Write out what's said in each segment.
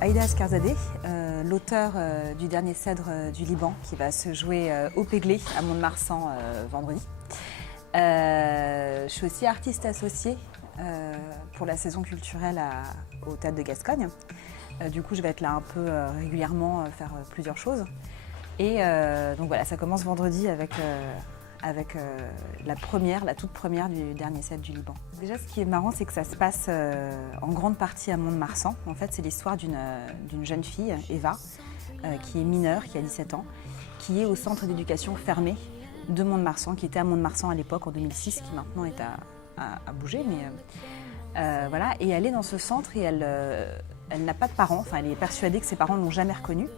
Aïda Askarzadeh, l'auteur du dernier Cèdre du Liban qui va se jouer au Péglet à Mont-de-Marsan vendredi. Je suis aussi artiste associée pour la saison culturelle au Théâtre de Gascogne. Du coup, je vais être là un peu régulièrement, faire plusieurs choses. Et donc voilà, ça commence vendredi avec la toute première du dernier Cèdre du Liban. Déjà, ce qui est marrant, c'est que ça se passe en grande partie à Mont-de-Marsan. En fait, c'est l'histoire d'une jeune fille, Eva, qui est mineure, qui a 17 ans, qui est au centre d'éducation fermé de Mont-de-Marsan, qui était à Mont-de-Marsan à l'époque, en 2006, qui maintenant est à bouger. Mais voilà, et elle est dans ce centre et elle n'a pas de parents, enfin elle est persuadée que ses parents ne l'ont jamais reconnue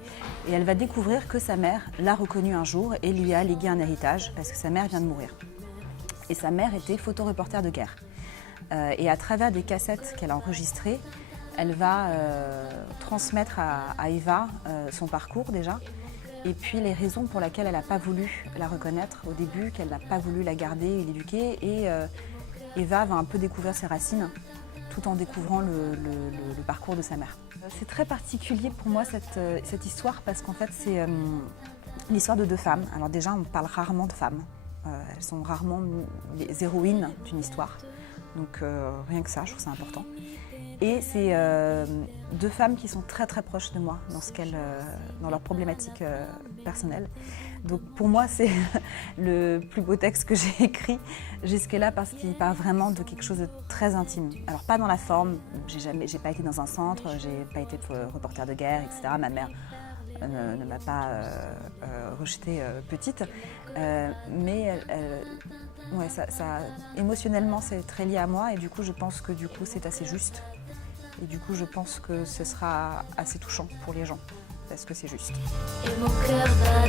et elle va découvrir que sa mère l'a reconnue un jour et lui a légué un héritage parce que sa mère vient de mourir. Et sa mère était photoreporter de guerre. Et à travers des cassettes qu'elle a enregistrées, elle va transmettre à Eva son parcours déjà et puis les raisons pour lesquelles elle n'a pas voulu la reconnaître au début, qu'elle n'a pas voulu la garder et l'éduquer. Et Eva va un peu découvrir ses racines tout en découvrant le parcours de sa mère. C'est très particulier pour moi cette histoire parce qu'en fait c'est l'histoire de deux femmes. Alors déjà on parle rarement de femmes, elles sont rarement les héroïnes d'une histoire, donc rien que ça je trouve ça important. Et c'est deux femmes qui sont très très proches de moi dans leurs problématiques personnelles. Donc pour moi c'est le plus beau texte que j'ai écrit jusque-là parce qu'il part vraiment de quelque chose de très intime. Alors pas dans la forme, j'ai pas été dans un centre, j'ai pas été reporter de guerre, etc. Ma mère ne m'a pas rejetée petite, mais ouais, émotionnellement c'est très lié à moi et du coup je pense que du coup c'est assez juste. Et du coup, je pense que ce sera assez touchant pour les gens, parce que c'est juste. Et mon cœur bat